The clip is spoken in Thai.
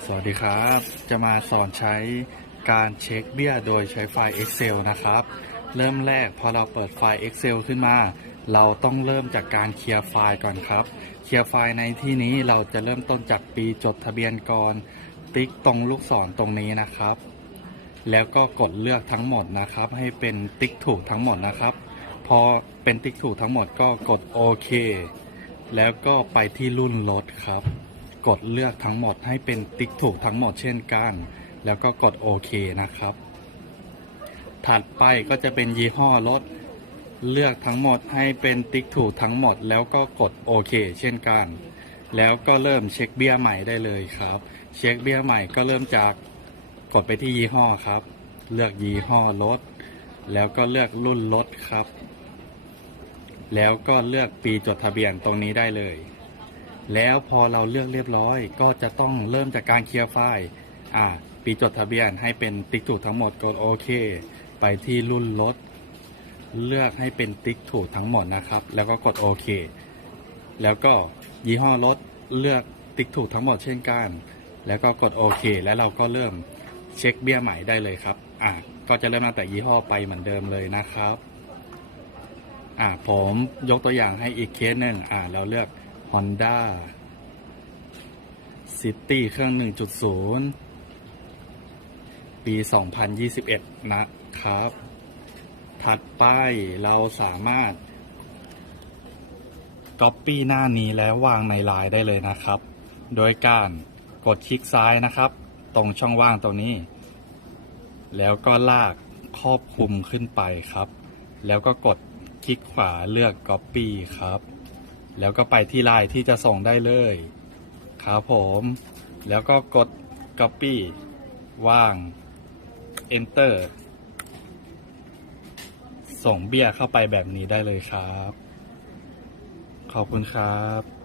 สวัสดีครับ จะมาสอนใช้การเช็คเบี้ยโดยใช้ไฟล์ Excel นะครับ เริ่มแรกพอเราเปิดไฟล์ Excel ขึ้นมา เราต้องเริ่มจากการเคลียร์ไฟล์ก่อนครับ เคลียร์ไฟล์ในที่นี้เราจะเริ่มต้นจากปีจดทะเบียนก่อน ติ๊กตรงลูกศรตรงนี้นะครับ แล้วก็กดเลือกทั้งหมดนะครับ ให้เป็นติ๊กถูกทั้งหมดนะครับ พอเป็นติ๊กถูกทั้งหมดก็กดโอเคแล้วก็ไปที่รุ่นรถครับ กดเลือกทั้งหมดให้เป็นติ๊กถูกทั้งหมดเช่นกัน แล้วก็กดโอเคนะครับ ถัดไปก็จะเป็นยี่ห้อรถ เลือกทั้งหมดให้เป็นติ๊กถูกทั้งหมด แล้วก็กดโอเคเช่นกัน แล้วก็เริ่มเช็คเบี้ยใหม่ได้เลยครับ เช็คเบี้ยใหม่ก็เริ่มจากกดไปที่ยี่ห้อครับ เลือกยี่ห้อรถ แล้วก็เลือกรุ่นรถครับ แล้วก็เลือกปีจดทะเบียนตรงนี้ได้เลย แล้วพอเราเลือกเรียบร้อย ก็จะต้องเริ่มจากการเคลียร์ไฟล์อ่าปีจดทะเบียนให้เป็นติ๊กถูกทั้งหมดกดโอเค ไปที่รุ่นรถเลือกให้เป็นติ๊กถูกทั้งหมดนะครับ แล้วก็กดโอเค แล้วก็ยี่ห้อรถเลือกติ๊กถูกทั้งหมดเช่นกัน แล้วก็กดโอเค แล้วเราก็เริ่มเช็คเบี้ยใหม่ได้เลยครับอ่าก็จะเริ่มตั้งแต่ยี่ห้อไปเหมือนเดิมเลยนะครับอ่าผมยกตัวอย่างให้อีกเคสหนึ่งอ่าเราเลือก Honda City เครื่อง 1.0 ปี 2021 นะครับ ถัดไปเราสามารถ Copy หน้านี้แล้ววางในไลน์ได้เลยนะครับ โดยการกดคลิกซ้ายนะครับ ตรงช่องว่างตรงนี้ แล้วก็ลากครอบคลุมขึ้นไปครับ แล้วก็กดคลิกขวาเลือก Copy ครับ แล้วก็ไปที่ไลน์ที่จะส่งได้เลยครับผม แล้วก็กด Copy ว่าง Enter ส่งเบี้ยเข้าไปแบบนี้ได้เลยครับ ขอบคุณครับ